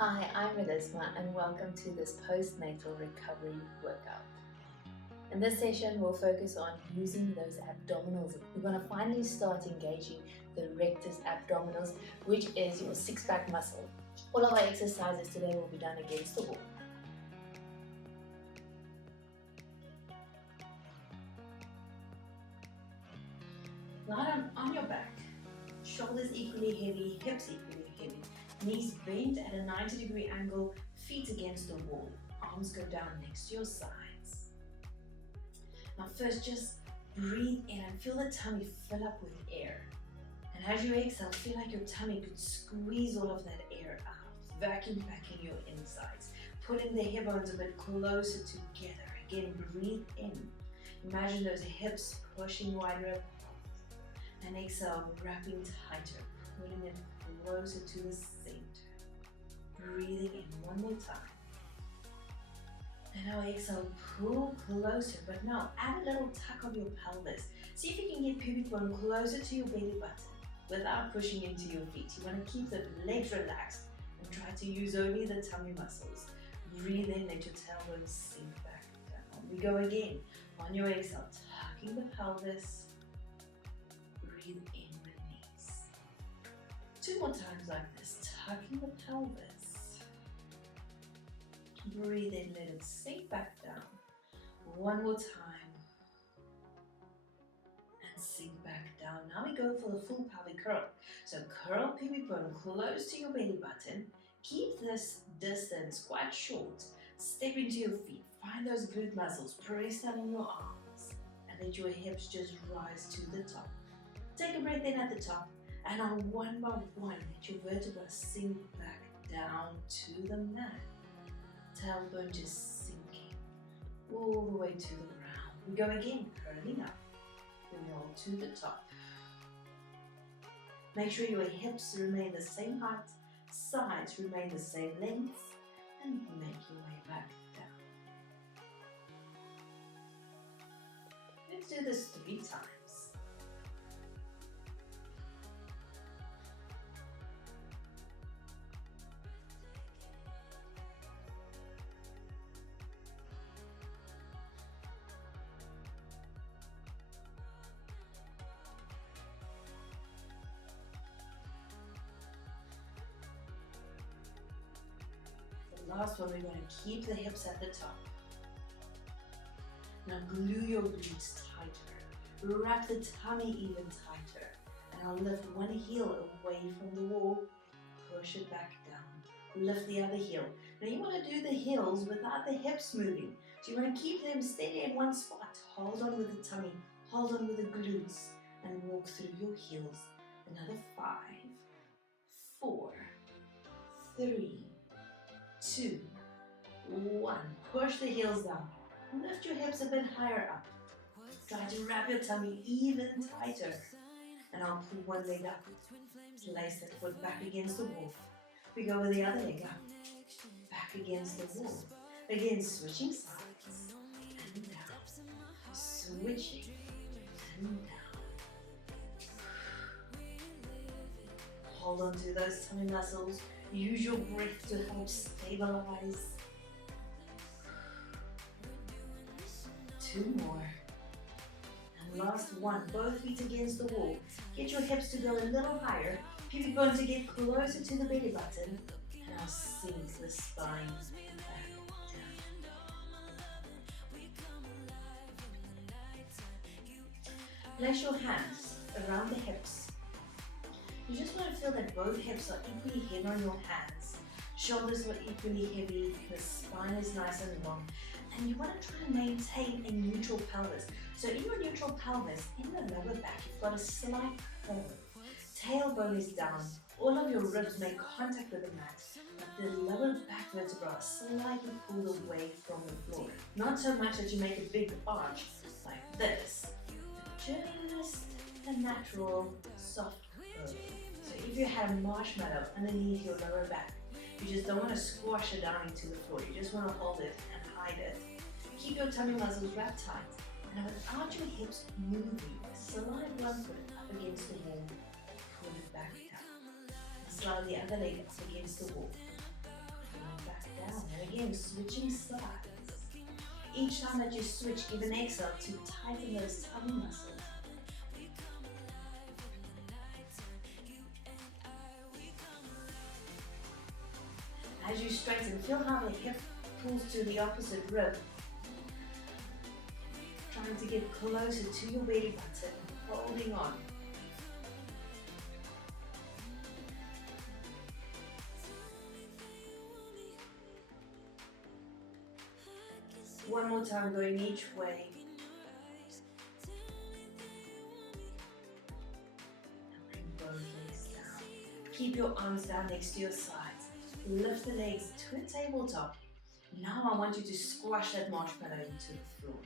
Hi, I'm Elizma and welcome to this postnatal recovery workout. In this session, we'll focus on using those abdominals. We're going to finally start engaging the rectus abdominals, which is your six-pack muscle. All of our exercises today will be done against the wall. Lie down on your back, shoulders equally heavy, hips equally heavy, knees bent at a 90-degree angle, feet against the wall, arms go down next to your sides. Now first, just breathe in and feel the tummy fill up with air. And as you exhale, feel like your tummy could squeeze all of that air out, vacuum packing your insides, pulling the hip bones a bit closer together. Again, breathe in. Imagine those hips pushing wider apart. And exhale, wrapping tighter, pulling it closer to the center. Breathing in one more time. And now exhale, pull closer, but now add a little tuck of your pelvis. See if you can get pubic bone closer to your belly button without pushing into your feet. You want to keep the legs relaxed and try to use only the tummy muscles. Breathe in, let your tailbone sink back down. We go again. On your exhale, tucking the pelvis. Breathe in, release. Two more times like this, tucking the pelvis. Breathe in, let it sink back down. One more time. And sink back down. Now we go for the full pelvic curl. So curl pubic bone close to your belly button. Keep this distance quite short. Step into your feet. Find those glute muscles. Press down on your arms. And let your hips just rise to the top. Take a breath in at the top. And on one by one, let your vertebrae sink back down to the mat. Tailbone just sinking all the way to the ground. We go again, curling up. We roll to the top. Make sure your hips remain the same height, sides remain the same length, and make your way back down. Let's do this 3 times. Last one, we're going to keep the hips at the top. Now glue your glutes tighter. Wrap the tummy even tighter. And I'll lift one heel away from the wall. Push it back down. Lift the other heel. Now you want to do the heels without the hips moving. So you want to keep them steady in one spot. Hold on with the tummy. Hold on with the glutes. And walk through your heels. Another 5, 4, 3, 2, 1. Push the heels down. Lift your hips a bit higher up. Try to wrap your tummy even tighter. And I'll pull one leg up. Place that foot back against the wall. We go with the other leg up. Back against the wall. Again, switching sides. And down. Switching. And down. Hold on to those tummy muscles. Use your breath to help stabilize. 2 more. And last one, both feet against the wall. Get your hips to go a little higher. Pubic bone to get closer to the belly button. And I'll sink the spine back down. Place your hands around the hips. You just want to feel that both hips are equally heavy on your hands. Shoulders are equally heavy, the spine is nice and long. And you want to try and maintain a neutral pelvis. So in your neutral pelvis, in the lower back, you've got a slight curve. Tailbone is down. All of your ribs make contact with the mat. But the lower back vertebra is slightly pulled away from the floor. Not so much that you make a big arch like this. Just a natural, soft curve. So if you had a marshmallow underneath your lower back, you just don't want to squash it down into the floor. You just want to hold it and hide it. Keep your tummy muscles wrapped tight. And without your hips moving, slide one foot up against the wall. Pull it back down. Slide the other leg up against the wall. down. And again, switching sides. Each time that you switch, give an exhale to tighten those tummy muscles. As you straighten, feel how the hip pulls to the opposite rib. Trying to get closer to your belly button, holding on. One more time, going each way. And bring both legs down. Keep your arms down next to your sides. Lift the legs to a tabletop. Now I want you to squash that marshmallow into the floor.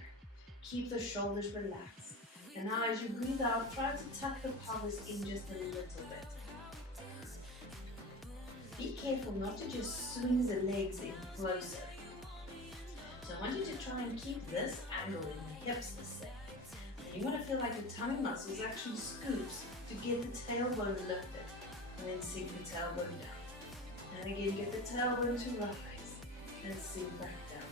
Keep the shoulders relaxed. And now as you breathe out, try to tuck the pelvis in just a little bit. Be careful not to just swing the legs in closer. So I want you to try and keep this angle in the hips the same. And you want to feel like the tummy muscles actually scoops to get the tailbone lifted. And then sink the tailbone down. And again, get the tailbone to rise. And sink back down.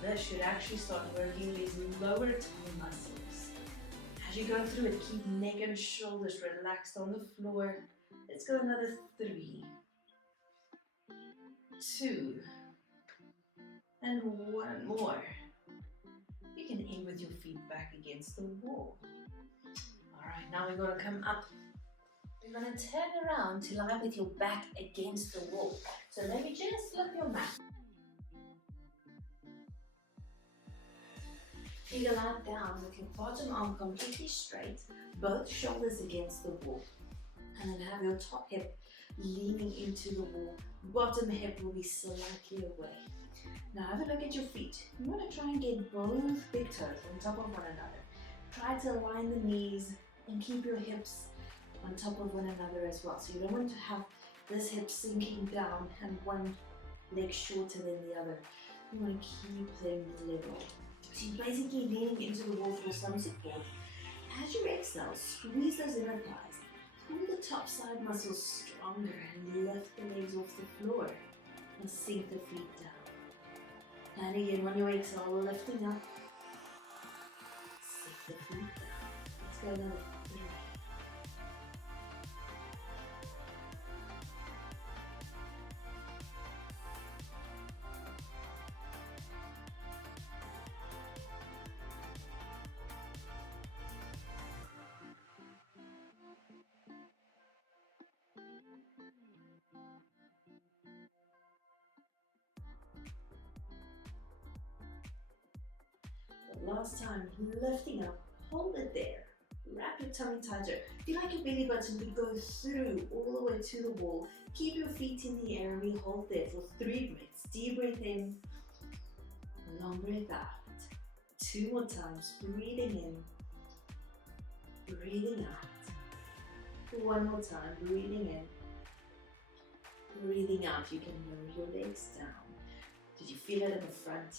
This should actually start working these lower tummy muscles. As you go through it, keep neck and shoulders relaxed on the floor. Let's go another 3, 2, and 1 more. You can aim with your feet back against the wall. Alright, now we're going to come up. We're going to turn around to lie with your back against the wall. So maybe just flip your mat. Feel lie down with your bottom arm completely straight, both shoulders against the wall. And then have your top hip leaning into the wall. Bottom hip will be slightly away. Now have a look at your feet. You want to try and get both big toes on top of one another. Try to align the knees and keep your hips on top of one another as well. So you don't want to have this hip sinking down and one leg shorter than the other. You want to keep them level. So you're basically leaning into the wall for some support. As you exhale, squeeze those inner thighs. Pull the top side muscles stronger and lift the legs off the floor and sink the feet down. And again, on your exhale, lifting up, sink the feet down. Let's go another 3. Last time, lifting up, hold it there. Wrap your tummy tighter. Feel like your belly button could go through all the way to the wall. Keep your feet in the air. We hold there for 3 breaths. Deep breath in, long breath out. 2 more times, breathing in, breathing out. 1 more time, breathing in, breathing out. You can lower your legs down. Did you feel it in the front?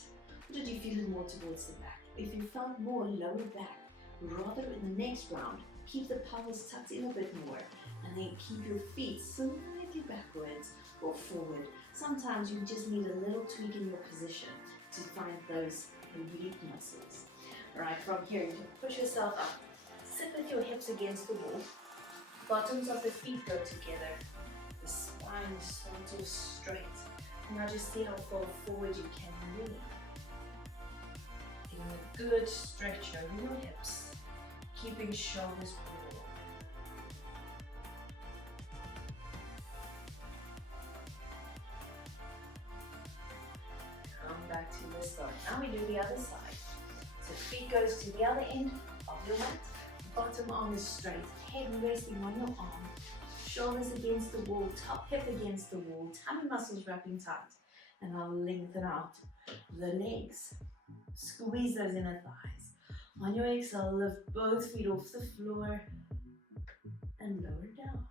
Or did you feel it more towards the back? If you felt more lower back, rather in the next round, keep the pelvis tucked in a bit more and then keep your feet slightly backwards or forward. Sometimes you just need a little tweak in your position to find those oblique muscles. Alright, from here you can push yourself up. Sit with your hips against the wall. Bottoms of the feet go together. The spine is sort of straight. Now just see how far forward you can lean. A good stretch over your hips, keeping shoulders broad. Come back to this side. Now we do the other side. So feet goes to the other end of your mat. Bottom arm is straight, head resting on your arm. Shoulders against the wall, top hip against the wall, tummy muscles wrapping tight. And I'll lengthen out the legs. Squeeze those inner thighs. On your exhale, lift both feet off the floor and lower down.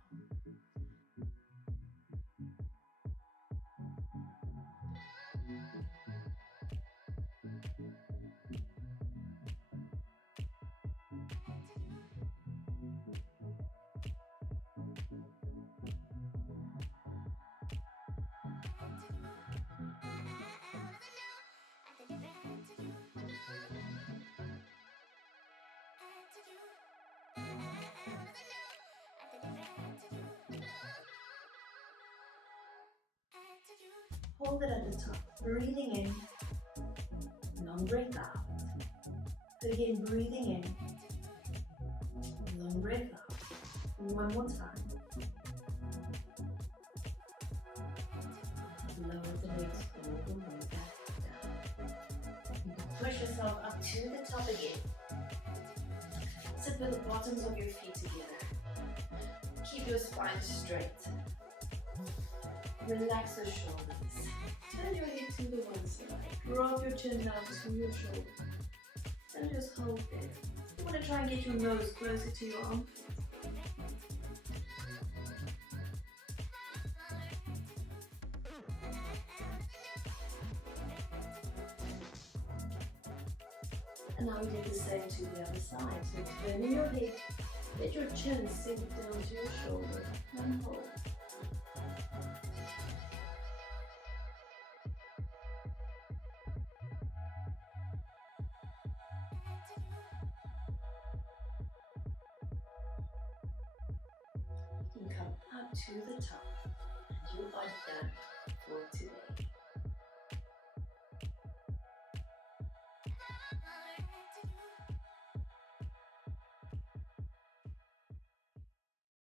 hold it at the top, breathing in, long breath out. Again, breathing in, long breath out. One more time. Lower the legs all the way back down. You can push yourself up to the top again. Sit with the bottoms of your feet together. Keep your spine straight. Relax your shoulders. Turn your head to the one side. Drop your chin down to your shoulder. And just hold it. You want to try and get your nose closer to your armpit. And now we do the same to the other side. So turning your head, let your chin sink down to your shoulder and hold. You can come up to the top and you are done for today.